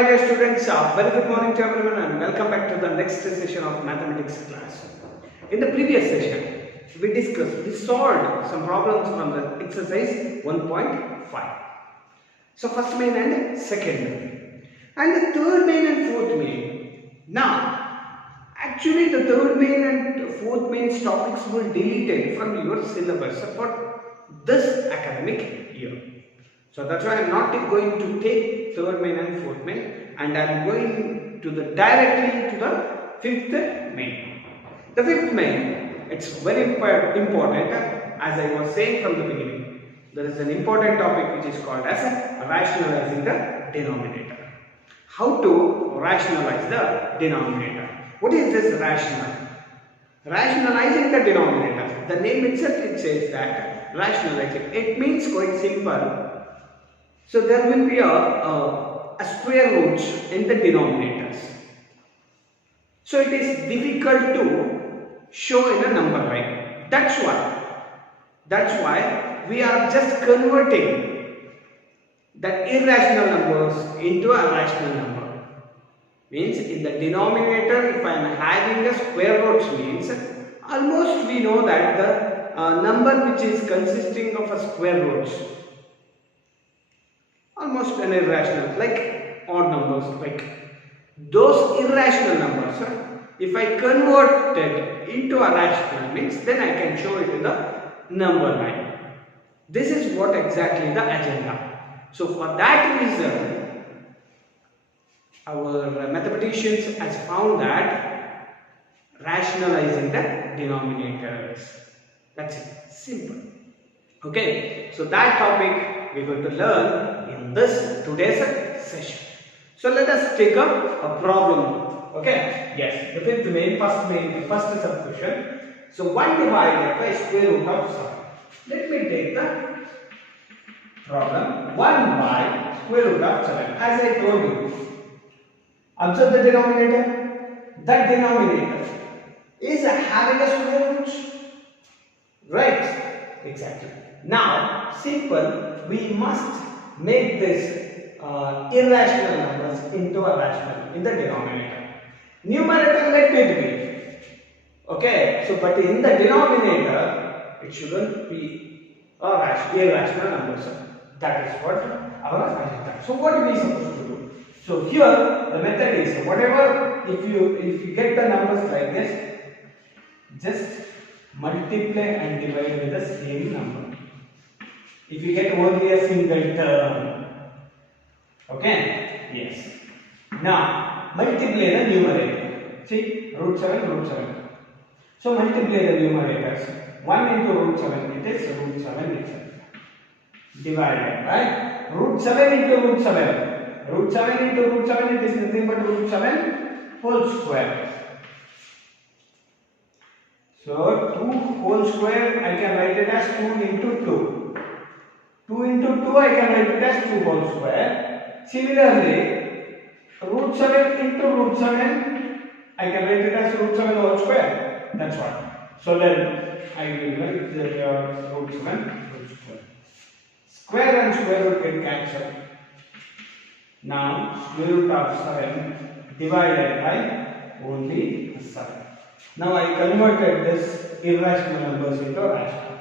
my dear students, very good morning to everyone and welcome back to the next session of mathematics class. In the previous session, we solved some problems from the exercise 1.5. So first main and second main. And the third main and fourth main. Now, actually the third main and fourth main topics were deleted from your syllabus for this academic year. So that's why I am not going to take third main and fourth main, and I am going to directly to the fifth main. The fifth main, it's very important, as I was saying from the beginning. There is an important topic which is called as rationalizing the denominator. How to rationalize the denominator? What is this rational? Rationalizing the denominator. The name itself it says that rationalizing. It means quite simple. So there will be a square root in the denominators. So it is difficult to show in a number line. That's why we are just converting the irrational numbers into a rational number. Means in the denominator, if I am having a square root, means almost we know that the number which is consisting of a square root, almost an irrational, like odd numbers, like those irrational numbers. If I convert it into a rational, means then I can show it in the number line. This is what exactly the agenda. So for that reason, our mathematicians has found that rationalizing the denominators. That's it. Simple. Okay. So that topic we are going to learn in this today's session. So let us take a problem. Okay. Yes. The fifth main, first subquestion. So 1 divided by square root of 7. Let me take the problem 1 by square root of 7. As I told you, observe the denominator. That denominator is having a square root. Right? Exactly. Now, simple, we must make this irrational numbers into a rational in the denominator. Numerator, let it be. Okay, so but in the denominator, it shouldn't be irrational numbers. That is what our agenda. So what are we supposed to do? So here the method is whatever, if you get the numbers like this, just multiply and divide with the same number. If you get only a single term, okay? Yes. Now multiply the numerator. See, root 7. So multiply the numerators. 1 into root 7, it is root 7 itself. Divided by root 7 into root 7. Root 7 into root 7, it is nothing but root 7 whole square. So 2 whole square, I can write it as 2 into 2. 2 into 2, I can write it as 2 whole square. Similarly, root 7 into root 7, I can write it as root 7 whole square. That's what. So then I will write the root 7 whole square. Square and square root get cancelled. Now square root of 7 divided by only 7. Now I converted this irrational numbers into rational.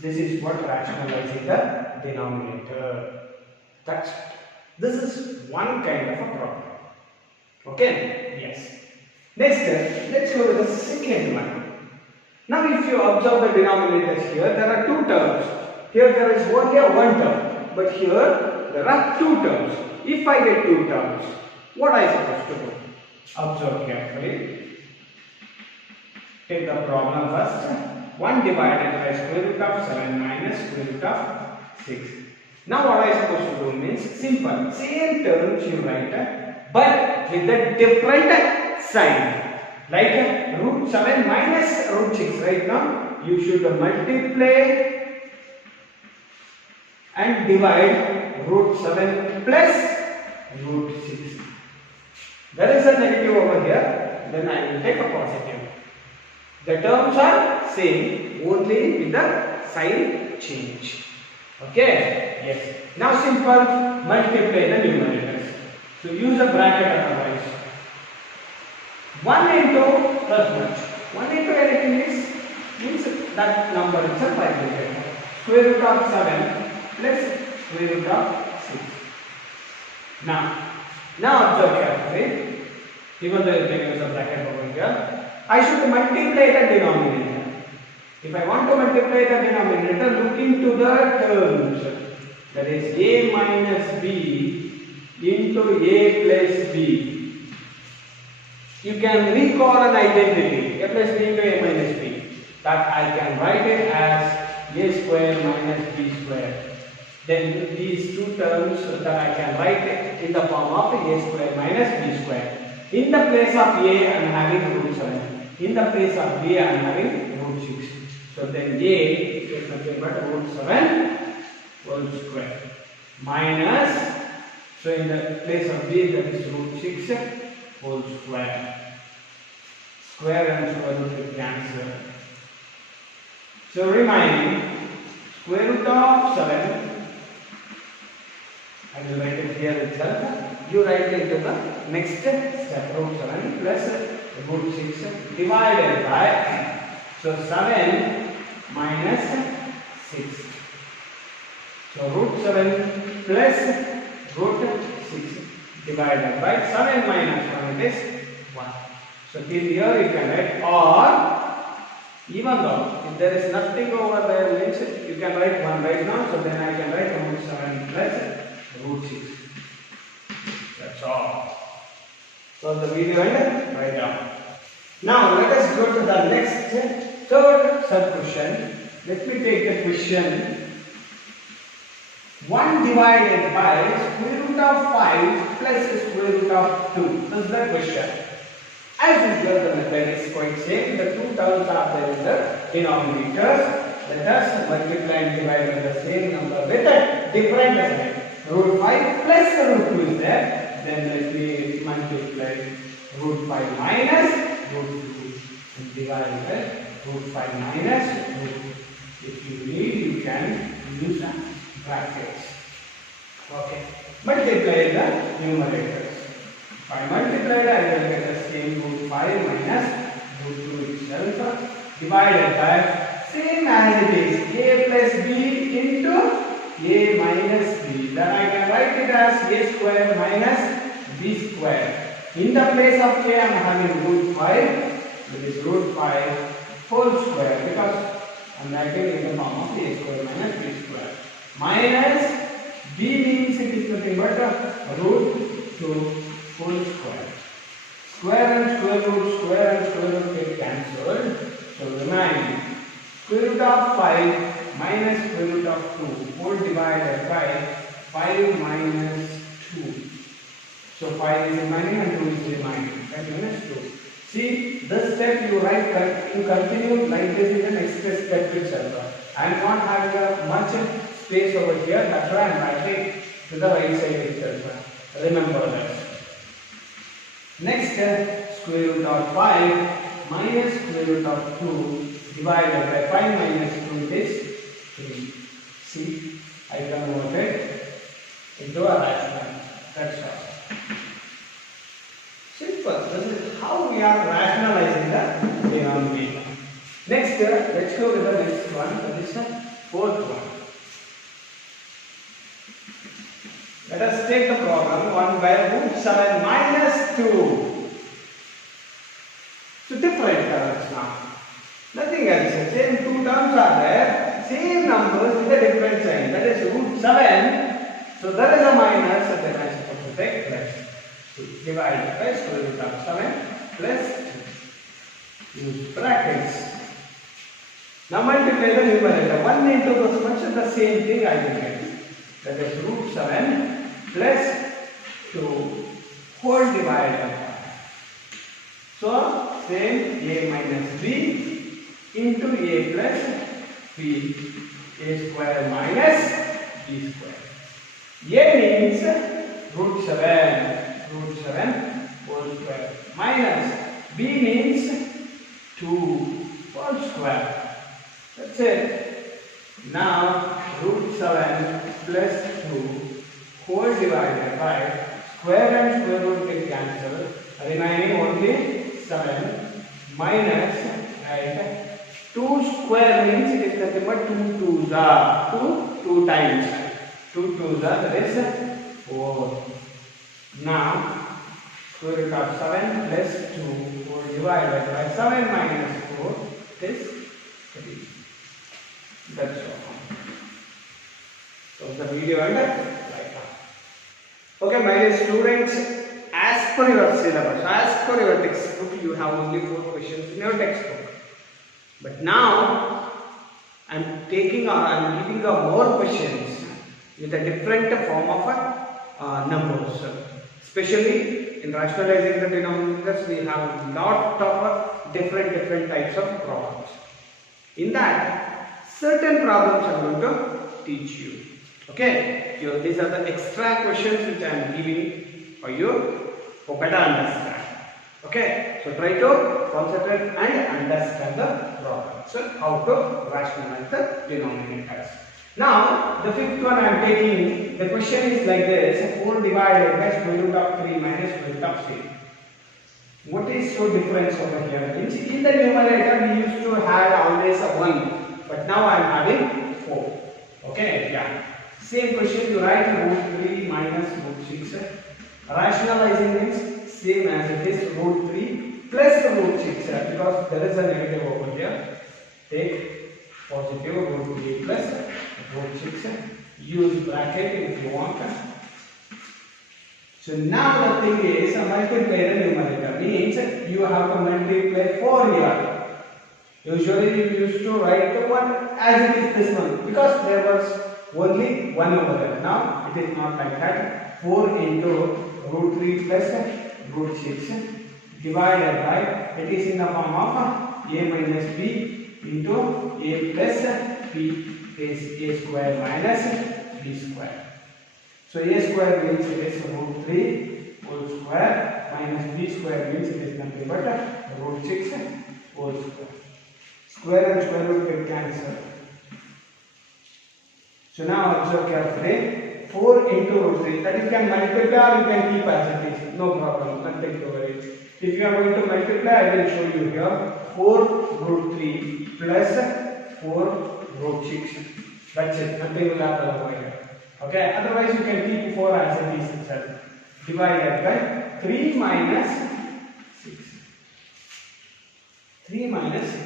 This is what rationalizing the denominator. That's it. This is one kind of a problem. Okay? Yes. Next, let's go to the second one. Now if you observe the denominators here, there are two terms. Here there is only one term, but here there are two terms. If I get two terms, what am I supposed to do? Observe carefully. Take the problem first. 1 divided by square root of 7 minus square root of 6. Now what I supposed to do means simple. Same terms you write, but with a different sign. Like root 7 minus root 6. Right now you should multiply and divide root 7 plus root 6. There is a negative over here, then I will take a positive. The terms are same, only with the sign change. Okay? Yes. Now simple, multiply the numerators. So use a bracket otherwise. 1 into plus much. 1 into anything is means that number itself I will get. Square root of 7 plus square root of 6. Now observe carefully. Even though there is a bracket over here, I should multiply the denominator. If I want to multiply the denominator, look into the terms. That is a minus b into a plus b. You can recall an identity, a plus b into a minus b. That I can write it as a square minus b square. Then these two terms that I can write it in the form of a square minus b square. In the place of a, I am having root 7. In the place of b, I am having root 6. So then a is nothing but root 7 whole square minus, so in the place of b, that is root 6 whole square. Square and square root will cancel. So remaining square root of 7. I will write it here itself. You write it in the next step, root 7 plus root 6 divided by, so 7 minus 6. So root 7 plus root 6 divided by 7 minus 1, it is 1. So till here you can write, or even though if there is nothing over there means you can write 1 right now, so then I can write root 7 plus root 6. That's all. So the video ended, write down. Now let us go to the next third sub question. Let me take the question. 1 divided by square root of 5 plus square root of 2. This is the question. As usual, the method is quite same. The two terms are there in the denominators. Let us multiply and divide by the same number with a different sign. Root 5 plus root 2 is there. Then let me multiply root 5 minus root 2 and divide by root 5 minus root 2. If you need, you can use brackets. Okay. Multiply the numerators. If I multiply, I will get the same root 5 minus root 2 itself divided by same as it is a plus b into a minus b. Then I can write it as a square minus b square. In the place of a, I am having root 5, that is root 5 whole square, because I am writing in the form of a square minus b square. Minus b means it is nothing but root 2 whole square. Square and square root get cancelled. So remaining square root of 5 minus square root of 2 whole divided by 5 minus 2. So 5 is remaining and 2 is remaining. That means 2. See, this step you write, you continue like this in the next step itself. I am not having much space over here, that's why I am writing to the right side itself. Remember that. Next step, square root of 5 minus square root of 2 divided by 5 minus 2 is 3. See, I converted into a rational. That's all. Simple. This is how we are rationalizing the denominator. Next, let's go with the next one. That is the fourth one. Let us take the problem 1 by root 7 minus 2. So different terms now. Nothing else. Same two terms are there. Same numbers with a different sign. That is root 7. So there is a minus, and then I am supposed to take plus. So divide by square root of 7 plus 2. Use brackets. Now multiply the numerator. 1 into this much is the same thing I will get. That is root 7 plus 2 whole divided by. So same a minus b into a plus b, a square minus b square. A means root 7 whole square minus b means 2 whole square. That's it. Now root 7 plus 2 whole divided by square and square root get cancelled, remaining only 7 minus, right? 2 square means it is nothing but 2 twos are 2 times. 2 twos are, that is 4. Now square root of 7 plus 2 4 divided by 7 minus 4 is 3. That's all. So the video under right now. Okay, my dear students, as per your syllabus, as per your textbook, you have only 4 questions in your textbook. But now I am giving more questions with a different form of numbers. Especially in rationalizing the denominators, we have a lot of different types of problems. In that, certain problems I am going to teach you. Okay, these are the extra questions which I am giving for you for better understand. Okay, so try to concentrate and understand the problem. So how to rationalize the denominators. Now the fifth one I am taking. The question is like this: 4 divided by square root of 3 minus square root of 6. What is so different over here? In the numerator we used to have always a 1, but now I am having 4. Okay, yeah. Same question you write root 3 minus root 6. Rationalizing means same as it is root 3 plus root 6 because there is a negative over here. Take positive root 3 plus root 6. Use bracket if you want. So now the thing is multiply the numerator means you have to multiply 4 here. Usually you used to write the one as it is this one because there was only 1 over there. Now it is not like that. 4 into root 3 plus root 6 divided by, it is in the form of a minus b into a plus b is a square minus b square. So a square means it is root 3 whole square minus b square means it is nothing but root 6 whole square. Square and square root get cancelled. So now observe carefully. 4 into root 3, that you can multiply or you can keep as it is, no problem, nothing to worry. If you are going to multiply, I will show you here 4 root 3 plus 4 root 6. That's it, nothing will happen over here. Okay, otherwise you can keep 4 as it is itself. Divided by 3 minus 6. 3 minus 6.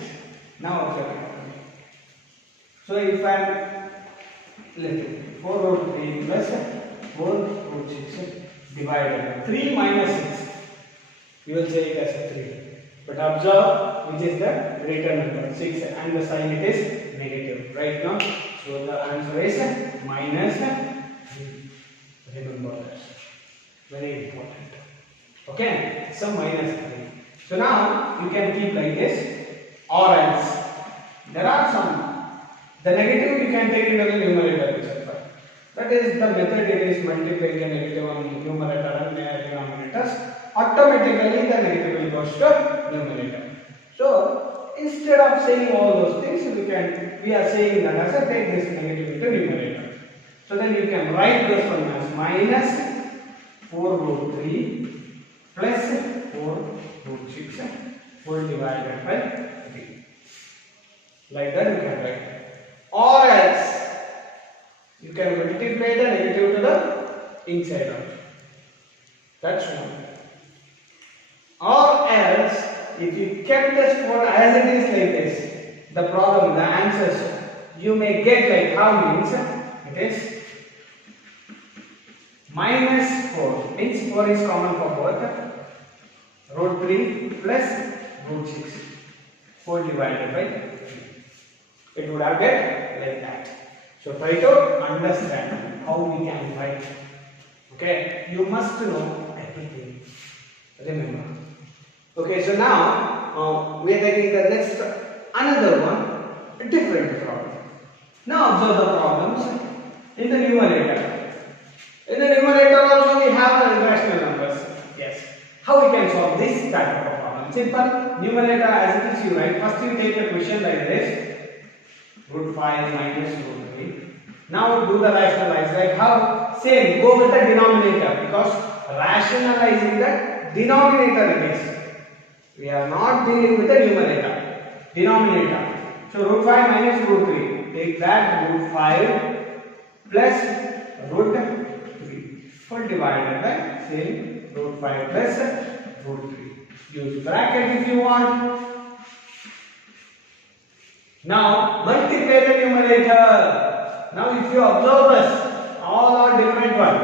Now observe. So if I am little 4 root 3 plus 4 root 6 divided by 3 minus 6. You will say it as a 3. But observe which is the greater number 6 and the sign it is negative right now. So the answer is minus 3. Remember that. Very important. Okay. So minus 3. So now you can keep like this or else. There are some. The negative you can take into the numerator itself. That is the method it is multiplying the negative on numerator and denominators. Automatically the negative will go to numerator. So instead of saying all those things, we are saying that as a take this negative into numerator. So then you can write this one as minus 4 root 3 plus 4 root 6 whole divided by 3. Like that you can write. Or else you can multiply the negative to the inside out. That's one. Or else if you kept this 4 as it is like this, the problem, the answers you may get like how means it is minus 4 means 4 is common for both. Root 3 plus root 6 4 divided by 3. It would have get like that. So try to understand how we can write. Okay, you must know everything. Remember. Okay, so now we are taking the next another one, a different problem. Now observe the problems in the numerator. In the numerator also we have the irrational numbers. Yes. How we can solve this type of problem? Simple. Numerator as it is you write. First you take a question like this. Root 5 minus root 3. Now do the rationalize like how same, go with the denominator because rationalizing the denominator it is. We are not dealing with the numerator, denominator. So root 5 minus root 3. Take that root 5 plus root 3. Full divided by same root 5 plus root 3. Use bracket if you want. Now multiply the numerator. Now if you observe this, all are different one.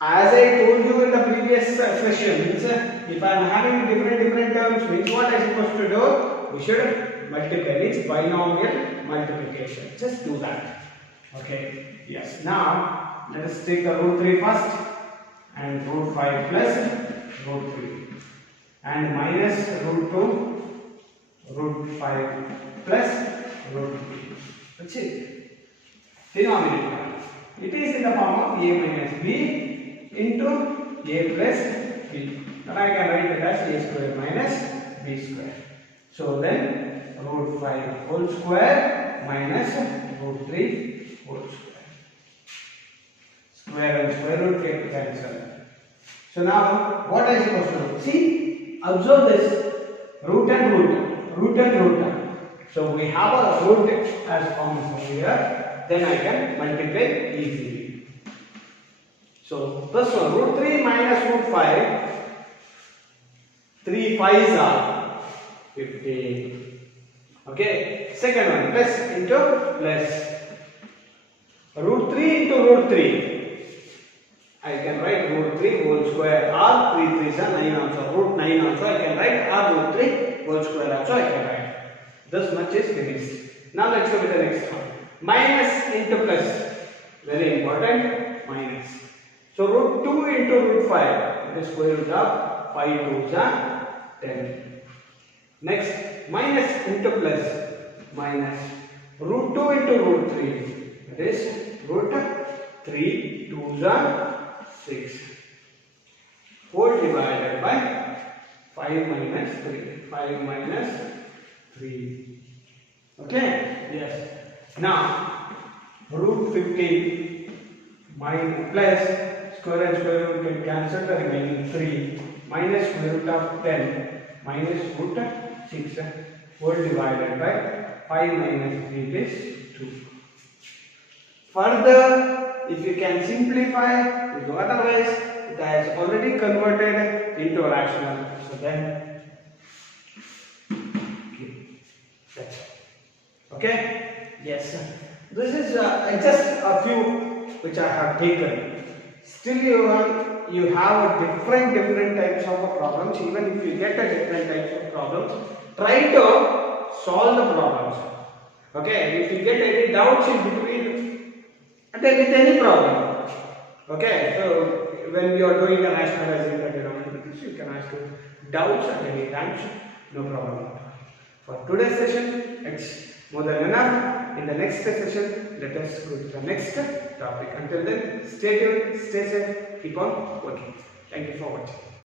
As I told you in the previous sessions, if I am having different terms, means what I am supposed to do? We should multiply. It's binomial multiplication. Just do that. Okay. Yes. Now let us take the root 3 first, and root 5 plus root 3, and minus root 2, root 5 plus root 3. That's it. Denominator. It is in the form of a minus b into a plus b. And I can write it as a square minus b square. So then root 5 whole square minus root 3 whole square. Square and square root get cancelled. So now what are you supposed to do? See, observe this. Root and root. Root and root. So we have a root as common here. Then I can multiply easily. So this one, root 3 minus root 5. 3 5s are 15. Okay. Second one, plus into plus. Root 3 into root 3. I can write root 3 whole square or 3 3s are 9 also. Root 9 also I can write, or root 3 whole square also I can write. This much is finished. Now let's go with the next one. Minus into plus. Very important. Minus. So root 2 into root 5. It is square root of 5 2s are 10. Next, minus into plus. Minus. Root 2 into root 3. It is root 3 2s are 6. Whole divided by 5 minus 3. 5 minus 3. Okay? Yes. Now, root 15 minus plus square and square root can cancel the remaining 3 minus square root of 10 minus root 6 whole divided by 5 minus 3 is 2. Further, if you can simplify, you go, otherwise it has already converted into rational. So then, that's it. Okay? Yes. This is just a few which I have taken. Still you have different types of problems. Even if you get a different types of problems, try to solve the problems. Okay? If you get any doubts in between, then with any problem. Okay? So when you are doing a rationalizing the denominator, you can ask doubts at any time. No problem. For today's session, it's more than enough. In the next session, let us go to the next topic. Until then, stay tuned, stay safe, keep on working. Thank you for watching.